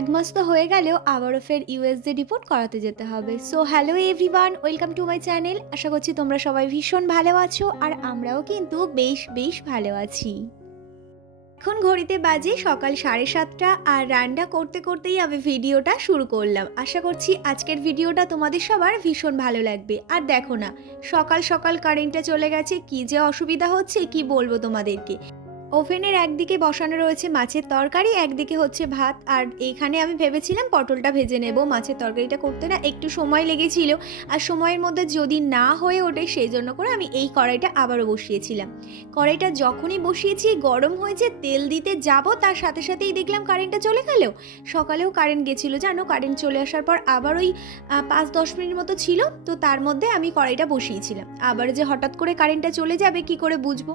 এক মাস তো হয়ে গেলেও আবারও ফের ইউএসডি রিপোর্ট করাতে যেতে হবে। So hello everyone welcome to my channel আশা করছি তোমরা সবাই ভীষণ ভালো আছো আর আমরাও কিন্তু বেশ বেশ ভালো আছি। এখন ঘড়িতে বাজে সকাল সাড়ে সাতটা আর রান্না করতে করতেই আমি ভিডিওটা শুরু করলাম। আশা করছি আজকের ভিডিওটা তোমাদের সবার ভীষণ ভালো লাগবে। আর দেখো না, সকাল সকাল কারেন্টটা চলে গেছে, কি যে অসুবিধা হচ্ছে, কি বলব তোমাদেরকে? ওভেনের একদিকে বসানো রয়েছে মাছের তরকারি, একদিকে হচ্ছে ভাত। আর এইখানে আমি ভেবেছিলাম পটলটা ভেজে নেব। মাছের তরকারিটা করতে না একটু সময় লেগেছিল। আর সময়ের মধ্যে যদি না হয়ে ওঠে, সেই জন্য করে আমি এই কড়াইটা আবারও বসিয়েছিলাম। কড়াইটা যখনই বসিয়েছি, গরম হয়েছে, তেল দিতে যাব, তার সাথে সাথেই দেখলাম কারেন্টটা চলে গেল। সকালেও কারেন্ট গেছিল, জানো? কারেন্ট চলে আসার পর আবার ওই পাঁচ দশ মিনিট মতো ছিল। তো তার মধ্যে আমি কড়াইটা বসিয়েছিলাম। আবার যে হঠাৎ করে কারেন্টটা চলে যাবে, কি করে বুঝব?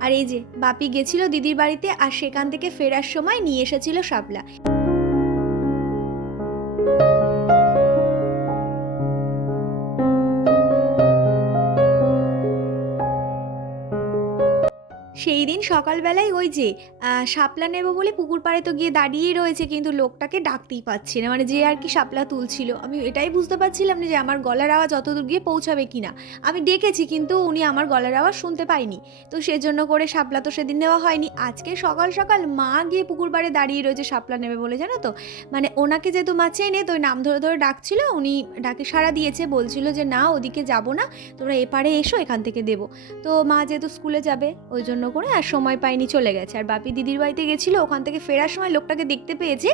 আর এই যে বাপি গেছিল দিদির বাড়িতে আর সেখান থেকে ফেরার সময় নিয়ে এসেছিল শাপলা। সেই দিন সকালবেলায় ওই যে শাপলা নেব বলে পুকুর পাড়ে তো গিয়ে দাঁড়িয়েই রয়েছে, কিন্তু লোকটাকে ডাকতেই পাচ্ছি না। মানে যে আর কি শাপলা তুলছিল। আমি এটাই বুঝতে পারছিলাম না যে আমার গলার আওয়াজ অতদূর গিয়ে পৌঁছাবে কিনা। আমি ডেকেছি, কিন্তু উনি আমার গলার আওয়াজ শুনতে পাইনি তো সেজন্য করে শাপলা তো সেদিন নেওয়া হয়নি। আজকে সকাল সকাল মা গিয়ে পুকুর পাড়ে দাঁড়িয়ে রয়েছে শাপলা নেবে বলে, জানো তো? মানে ওনাকে যেহেতু মা চেনে, তো নাম ধরে ধরে ডাকছিল। উনি ডাকে সাড়া দিয়েছে, বলছিল যে না, ওদিকে যাব না তোমরা এপারে এসো, এখান থেকে দেবো। তো মা যেহেতু স্কুলে যাবে, ওই জন্য করে আর সময় পাইনি, চলে গেছে। আর বাপি দিদির বাড়িতে গেছিল, ওখান থেকে ফেরার সময় লোকটাকে দেখতে পেয়েছে।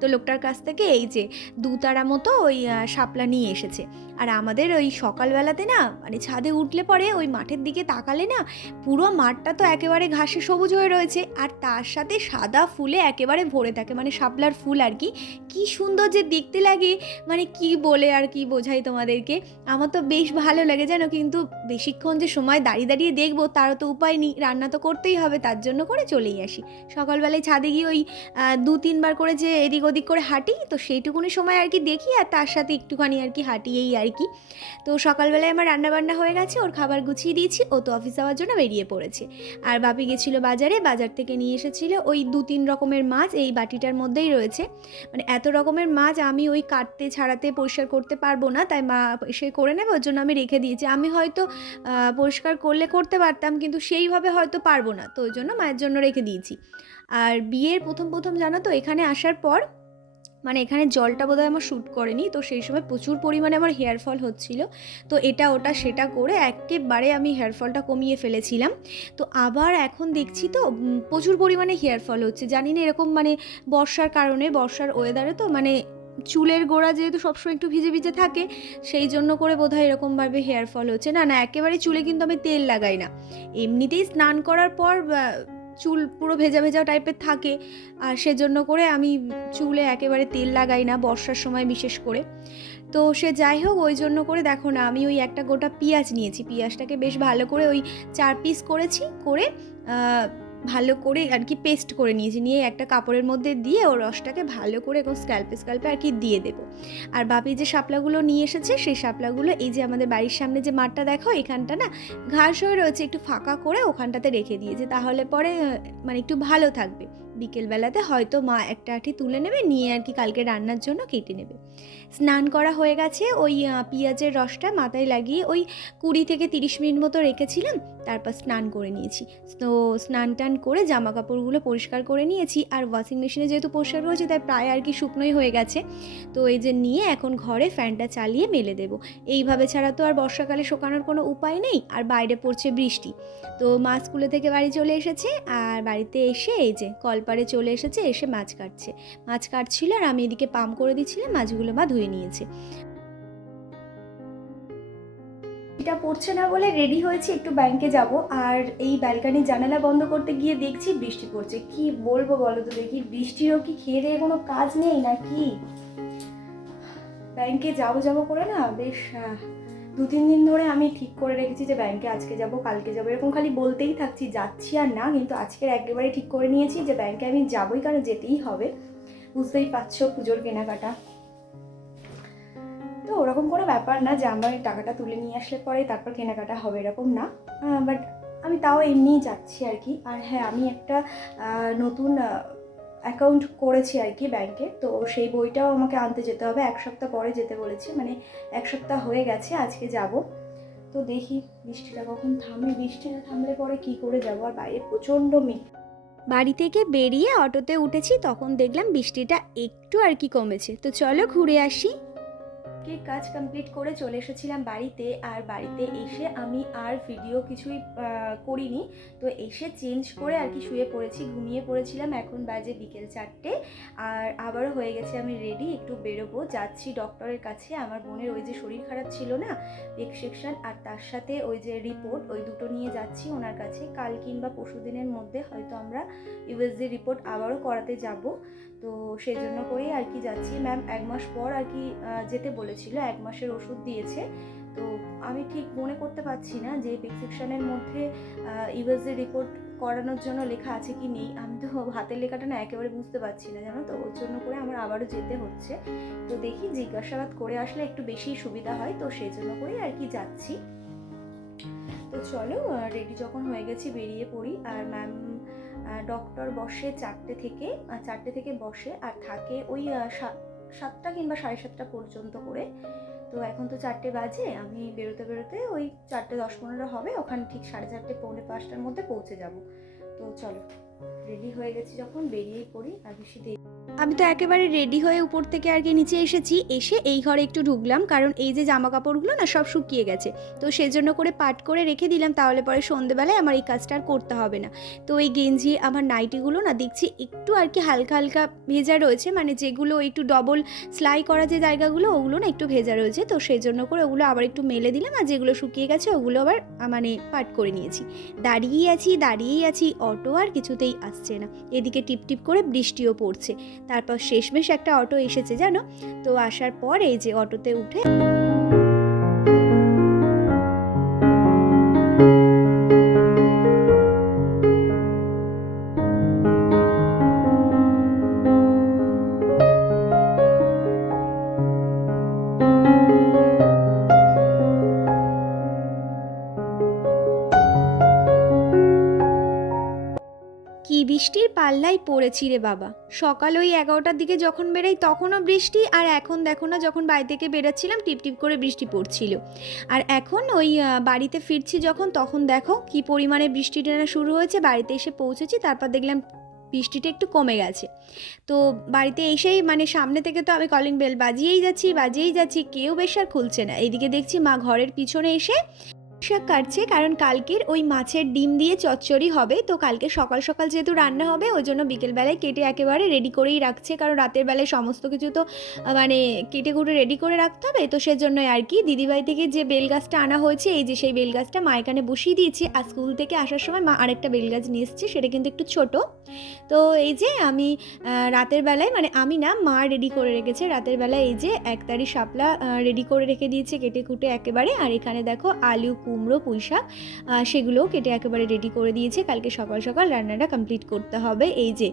তো লোকটার কাছ থেকে এই যে দুতারা মতো ওই শাপলা নিয়ে এসেছে। আর আমাদের ওই সকালবেলাতে না মানে ছাদে উঠলে পরে ওই মাঠের দিকে তাকালে না, পুরো মাঠটা তো একেবারে ঘাসে সবুজ হয়ে রয়েছে। আর তার সাথে সাদা ফুলে একেবারে ভরে থাকে মানে শাপলার ফুল আর কি। কি সুন্দর যে দেখতে লাগে মানে কি বলে আর কি বোঝাই তোমাদেরকে। আমার তো বেশ ভালো লাগে জানো, কিন্তু বেশিক্ষণ যে সময় দাঁড়িয়ে দাঁড়িয়ে দেখব তারও তো উপায় নেই, রান্না তো করতেই হবে তার জন্য করে চলেই আসি। সকালবেলায় ছাদে গিয়ে ওই দু, তিনবার করে যে এদিক ওদিক করে হাঁটি, তো সেইটুকুনি সময় আর কি দেখি আর তার সাথে একটুখানি আর কি হাঁটি এই আর কি। তো সকালবেলায় আমার রান্না বান্না হয়ে গেছে, ওর খাবার গুছিয়ে দিয়েছি, ও তো অফিস যাওয়ার জন্য বেরিয়ে পড়েছে। আর বাপি গেছিল বাজারে, বাজার থেকে নিয়ে এসেছিল ওই দু, তিন রকমের মাছ, এই বাটিটার মধ্যেই রয়েছে। মানে এত রকমের মাছ আমি ওই কাটতে, ছাড়াতে, পরিষ্কার করতে পারব না, তাই মা সে করে নেবে, ওর জন্য আমি রেখে দিয়েছি। আমি হয়তো পরিষ্কার করলে করতে পারতাম, কিন্তু সেইভাবে হয়তো পারব না। তো ওই জন্য মায়ের জন্য রেখে দিয়েছি। আর বিয়ের প্রথম প্রথম জানো তো, এখানে আসার পর মানে এখানে জলটা বোধহয় আমার শ্যুট করেনি, তো সেই সময় প্রচুর পরিমাণে আমার হেয়ার ফল হচ্ছিল। তো এটা, ওটা, সেটা করে একেবারে আমি হেয়ার ফলটা কমিয়ে ফেলেছিলাম। তো আবার এখন দেখছি তো প্রচুর পরিমাণে হেয়ার ফল হচ্ছে। জানি না এরকম মানে বর্ষার কারণে, বর্ষার ওয়েদারে তো মানে চুলের গোড়া যেহেতু সবসময় একটু ভিজে ভিজে থাকে, সেই জন্য করে বোধহয় এরকমভাবে হেয়ার ফল হচ্ছে। না না, একেবারে চুলে কিন্তু আমি তেল লাগাই না। এমনিতেই স্নান করার পর চুল পুরো ভেজা ভেজা টাইপের থাকে, আর সেজন্য করে আমি চুলে একেবারে তেল লাগাই না বর্ষার সময় বিশেষ করে। তো সে যাই হোক, ওই জন্য করে দেখো না, আমি ওই একটা গোটা পেঁয়াজ নিয়েছি। পেঁয়াজটাকে বেশ ভালো করে ওই চার পিস করেছি, করে ভালো করে আর কি পেস্ট করে নিয়েছি। নিয়ে একটা কাপড়ের মধ্যে দিয়ে ওর রসটাকে ভালো করে এখন স্ক্যাল্পে স্ক্যাল্পে আর কি দিয়ে দেবো। আর বাপি যে শাপলাগুলো নিয়ে এসেছে, সেই শাপলাগুলো এই যে আমাদের বাড়ির সামনে যে মাঠটা দেখো, এখানটা না ঘাস হয়ে রয়েছে, একটু ফাঁকা করে ওখানটাতে রেখে দিয়েছে। তাহলে পরে মানে একটু ভালো থাকবে। বিকেলবেলাতে হয়তো মা একটা আঠি তুলে নেবে, নিয়ে আর কি কালকে রান্নার জন্য কেটে নেবে। স্নান করা হয়ে গেছে, ওই পেঁয়াজের রসটা মাথায় লাগিয়ে ওই কুড়ি থেকে তিরিশ মিনিট মতো রেখেছিলাম, তারপর স্নান করে নিয়েছি। তো স্নান টান করে জামা কাপড়গুলো পরিষ্কার করে নিয়েছি, আর ওয়াশিং মেশিনে যেহেতু পরিষ্কার করেছি, তাই প্রায় আর কি শুকনোই হয়ে গেছে। তো এই যে নিয়ে এখন ঘরে ফ্যানটা চালিয়ে মেলে দেব। এইভাবে ছাড়া তো আর বর্ষাকালে শোকানোর কোনো উপায় নেই, আর বাইরে পড়ছে বৃষ্টি। তো মা স্কুলে থেকে বাড়ি চলে এসেছে, আর বাড়িতে এসে এই যে কলপারে চলে এসেছে, এসে মাছ কাটছে। মাছ কাটছিল আর আমি এদিকে পাম্প করে দিচ্ছিলাম, মাছগুলো মা ধুয়ে নিয়েছে। এটা পড়ছে না বলে রেডি হয়েছি, একটু ব্যাংকে যাব। আর এই ব্যালকানির জানালা বন্ধ করতে গিয়ে দেখছি বৃষ্টি পড়ছে। কি বলব বলো তো দেখি বৃষ্টিরও কি খেয়ে কোনো কাজ নেই নাকি? ব্যাংকে যাব যাব করে না, বেশ দু তিন দিন ধরে আমি ঠিক করে রেখেছি যে ব্যাংকে আজকে যাব, কালকে যাব। এরকম খালি বলতেই থাকছি, যাচ্ছি আর না, কিন্তু আজকের একেবারে ঠিক করে নিয়েছি যে ব্যাংকে আমি যাবই, কারণ যেতেই হবে। বুঝতেই পারছ পুজোর কেনাকাটা। ওরকম কোনো ব্যাপার না যে আমার টাকাটা তুলে নিয়ে আসলে পরে তারপর কেনাকাটা হবে, এরকম না। বাট আমি তাও এমনিই যাচ্ছি আর কি। আর হ্যাঁ আমি একটা নতুন অ্যাকাউন্ট করেছি আর কি ব্যাংকে। তো সেই বইটাও আমাকে আনতে যেতে হবে। এক সপ্তাহ পরে যেতে বলেছি মানে এক সপ্তাহ হয়ে গেছে, আজকে যাব। তো দেখি বৃষ্টিটা কখন থামে। বৃষ্টিটা থামলে পরে কি করে যাব? আর বাইরে প্রচণ্ড মেঘ। বাড়ি থেকে বেরিয়ে অটোতে উঠেছি, তখন দেখলাম বৃষ্টিটা একটু আর কি কমেছে। তো চলো ঘুরে আসি। কে কাজ কমপ্লিট করে চলে এসেছিলাম বাড়িতে আর বাড়িতে এসে আমি আর ভিডিও কিছুই করিনি। তো এসে চেঞ্জ করে আর কি শুয়ে পড়েছি, ঘুমিয়ে পড়েছিলাম। এখন বাজে বিকেল চারটে আর আবারও হয়ে গেছে আমি রেডি একটু বেরোবো। যাচ্ছি ডক্টরের কাছে। আমার বোনের ওই যে শরীর খারাপ ছিল না এক্সেকশন আর তার সাথে ওই যে রিপোর্ট ওই দুটো নিয়ে যাচ্ছি ওনার কাছে। কাল কিংবা পরশু দিনের মধ্যে হয়তো আমরা ইউএসজি রিপোর্ট আবারও করাতে যাব। তো সেই জন্য করেই আর কি যাচ্ছি। ম্যাম এক মাস পর আর কি যেতে বলেছিল, এক মাসের ওষুধ দিয়েছে। তো আমি ঠিক মনে করতে পারছি না যে প্রেসক্রিপশনের মধ্যে ইউএসজি রিপোর্ট করানোর জন্য লেখা আছে কি নেই। আমি তো হাতের লেখাটা না একেবারে বুঝতে পারছি না, জানো তো? ওর জন্য করে আমার আবারও যেতে হচ্ছে। তো দেখি জিজ্ঞাসাবাদ করে আসলে একটু বেশি সুবিধা হয়, তো সেই জন্য করেই আর কি যাচ্ছি। তো চলো রেডি যখন হয়ে গেছি বেরিয়ে পড়ি। আর ম্যাম ডক্টর বসে চারটে থেকে চারটে থেকে বসে আর থাকে ওই সাতটা কিংবা সাড়ে সাতটা পর্যন্ত করে। তো এখন তো চারটে বাজে, আমি বেরোতে বেরোতে ওই চারটে দশ পনেরো হবে, ওখানে ঠিক সাড়ে চারটে পৌনে পাঁচটার মধ্যে পৌঁছে যাব। তো চলো রেডি হয়ে গেছি যখন, বেরিয়েই পড়ি, আর বেশি দেরি আমি তো একেবারে রেডি হয়ে উপর থেকে আর কি নিচে এসেছি। এসে এই ঘরে একটু ঢুকলাম, কারণ এই যে জামা কাপড়গুলো না সব শুকিয়ে গেছে। তো সেজন্য করে পাট করে রেখে দিলাম, তাহলে পরে সন্ধেবেলায় আমার এই কাজটা আর করতে হবে না। তো এই গেঞ্জি, আমার নাইটিগুলো না দেখছি একটু আর কি হালকা হালকা ভেজা রয়েছে মানে যেগুলো একটু ডবল সেলাই করা যে জায়গাগুলো, ওগুলো না একটু ভেজা রয়েছে। তো সেই জন্য করে ওগুলো আবার একটু মেলে দিলাম, আর যেগুলো শুকিয়ে গেছে, ওগুলো আবার মানে পাট করে নিয়েছি। দাঁড়িয়েই আছি দাঁড়িয়েই আছি, অটো আর কিছুতেই আসছে না। এদিকে টিপ টিপ করে বৃষ্টিও পড়ছে। তারপর শেষমেশ একটা অটো এসেছে জানো? তো আসার পরে যে অটোতে উঠে বৃষ্টির পাল্লাই পড়েছি রে বাবা। সকাল ওই এগারোটার দিকে যখন বেরোই, তখনও বৃষ্টি, আর এখন দেখো না, যখন বাড়ি থেকে বেরোচ্ছিলাম, টিপ টিপ করে বৃষ্টি পড়ছিল। আর এখন ওই বাড়িতে ফিরছি যখন, তখন দেখো কি পরিমাণে বৃষ্টিটা শুরু হয়েছে। বাড়িতে এসে পৌঁছেছি, তারপর দেখলাম বৃষ্টিটা একটু কমে গেছে। তো বাড়িতে এসেই মানে সামনে থেকে তো আমি কলিং বেল বাজিয়েই যাচ্ছি বাজিয়েই যাচ্ছি, কেউ বেশ আর খুলছে না। এইদিকে দেখছি মা ঘরের পিছনে এসে শাক কাটছে, কারণ কালকের ওই মাছের ডিম দিয়ে চচ্চড়ি হবে। তো কালকে সকাল সকাল যেহেতু রান্না হবে, ওই জন্য বিকেলবেলায় কেটে একেবারে রেডি করেই রাখছে। কারণ রাতের বেলায় সমস্ত কিছু তো মানে কেটে কুটে রেডি করে রাখতে হবে। তো সেজন্যই আর কি দিদিভাই থেকে যে বেল গাছটা আনা হয়েছে, এই যে সেই বেল গাছটা মা এখানে বসিয়ে দিয়েছি। আর স্কুল থেকে আসার সময় মা আরেকটা বেল গাছ নিয়ে এসছে, সেটা কিন্তু একটু ছোট। তো এই যে আমি রাতের বেলায় মানে আমি না মা রেডি করে রেখেছে। রাতের বেলায় এই যে এক তারি শাপলা রেডি করে রেখে দিয়েছে কেটে কুটে একেবারে। আর এখানে দেখো আলু, কুমড়ো, পুঁই শাক সেগুলোও কেটে একেবারে রেডি করে দিয়েছে। কালকে সকাল সকাল রান্নাটা কমপ্লিট করতে হবে। এই যে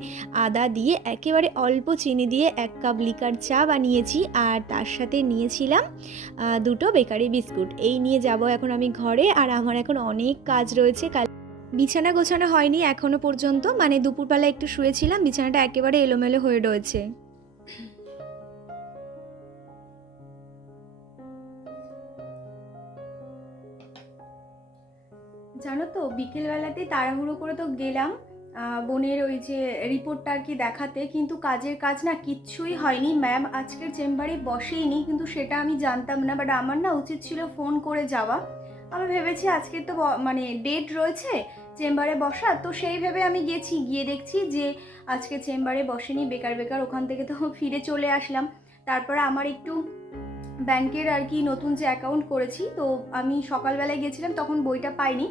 আদা দিয়ে একেবারে অল্প চিনি দিয়ে এক কাপ লিকার চা বানিয়েছি। আর তার সাথে নিয়েছিলাম দুটো বেকারি বিস্কুট। এই নিয়ে যাব এখন আমি ঘরে। আর আমার এখন অনেক কাজ রয়েছে। কাল বিছানা গোছানো হয়নি এখনও পর্যন্ত। মানে দুপুরবেলা একটু শুয়েছিলাম, বিছানাটা একেবারে এলোমেলো হয়ে রয়েছে। জানো তো, বিকেলবেলাতে তাড়াহুড়ো করে তো গেলাম বোনের ওই যে রিপোর্টটা আর কি দেখাতে, কিন্তু কাজের কাজ না কিচ্ছুই হয়নি। ম্যাম আজকের চেম্বারে বসেইনি, কিন্তু সেটা আমি জানতাম না, বাট আমার না উচিত ছিল ফোন করে যাওয়া। আমি ভেবেছি আজকে তো মানে ডেট রয়েছে, চেম্বারে বসা তো সেই ভেবে আমি গেছি, গিয়ে দেখছি যে আজকে চেম্বারে বসেনি, বেকার বেকার ওখান থেকে তো ফিরে চলে আসলাম। তারপরে আমার একটু ব্যাংকের আর কি নতুন যে অ্যাকাউন্ট করেছি, তো আমি সকালবেলায় গেছিলাম, তখন বইটা পাইনি।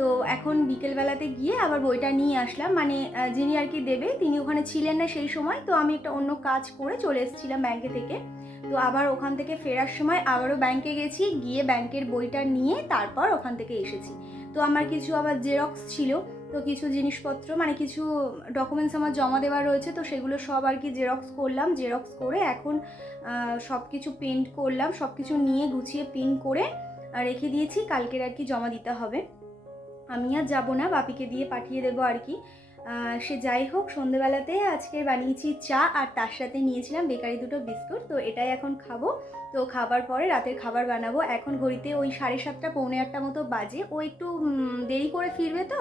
তো এখন বিকেলবেলাতে গিয়ে আবার বইটা নিয়ে আসলাম। মানে যিনি আর কি দেবে, তিনি ওখানে ছিলেন না সেই সময়, তো আমি একটা অন্য কাজ করে চলে এসেছিলাম ব্যাংকে থেকে। তো আবার ওখান থেকে ফেরার সময় আবারও ব্যাংকে গেছি, গিয়ে ব্যাংকের বইটা নিয়ে তারপর ওখান থেকে এসেছি। তো আমার কিছু আবার জেরক্স ছিল, তো কিছু জিনিসপত্র মানে কিছু ডকুমেন্টস আমার জমা দেওয়ার রয়েছে, তো সেগুলো সব আর কি জেরক্স করলাম জেরক্স করে এখন সব কিছু প্রিন্ট করলাম সব কিছু নিয়ে গুছিয়ে প্রিন্ট করে রেখে দিয়েছি, কালকের আর কি জমা দিতে হবে। আমি আর যাব না, বাপিকে দিয়ে পাঠিয়ে দেবো আর কি। সে যাই হোক, সন্ধেবেলাতে আজকে বানিয়েছি চা আর তার সাথে নিয়েছিলাম বেকারি দুটো বিস্কুট, তো এটাই এখন খাব। তো খাবার পরে রাতের খাবার বানাবো। এখন ঘড়িতে ওই সাড়ে সাতটা, পৌনে আটটা মতো বাজে। ও একটু দেরি করে ফিরবে তো,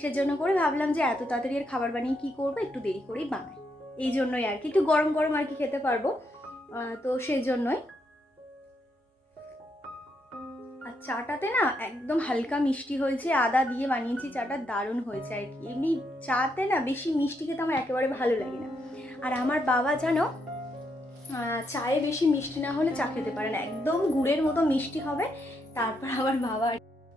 সেজন্য করে ভাবলাম যে এত তাড়াতাড়ি আর খাবার বানিয়ে কী করব, একটু দেরি করেই বানাই। এই জন্যই আর কি, একটু গরম গরম আর কি খেতে পারব। তো সেই জন্যই। চাটাতে না একদম হালকা মিষ্টি হয়েছে, আদা দিয়ে বানিয়েছি, চাটা দারুণ হয়েছে আর কি। এমনি চাতে না বেশি মিষ্টি খেতে আমার একেবারে ভালো লাগে না। আর আমার বাবা জানো চায়ে বেশি মিষ্টি না হলে চা খেতে পারে না। একদম গুড়ের মতো মিষ্টি হবে, তারপর আমার বাবা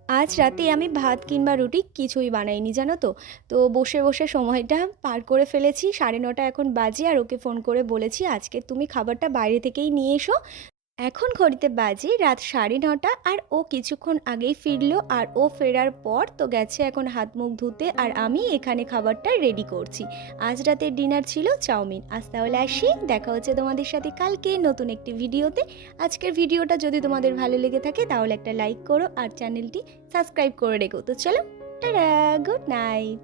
আজ রাতে আমি ভাত কিংবা রুটি কিছুই বানাইনি, জানো তো? তো বসে বসে সময়টা পার করে ফেলেছি, সাড়ে নটা এখন বাজে আর ওকে ফোন করে বলেছি, আজকে তুমি খাবারটা বাইরে থেকেই নিয়ে এসো। এখন ঘড়িতে বাজে রাত সাড়ে নটা আর ও কিছুক্ষণ আগেই ফিরলো আর ও ফেরার পর তো গেছে এখন হাত মুখ ধুতে আর আমি এখানে খাবারটা রেডি করছি। আজ রাতের ডিনার ছিল চাউমিন। আজ তাহলে আসি, দেখা হচ্ছে তোমাদের সাথে কালকে নতুন একটি ভিডিওতে। আজকের ভিডিওটা যদি তোমাদের ভালো লেগে থাকে তাহলে একটা লাইক করো আর চ্যানেলটি সাবস্ক্রাইব করে রেখো। তো চলো, টাটা গুড নাইট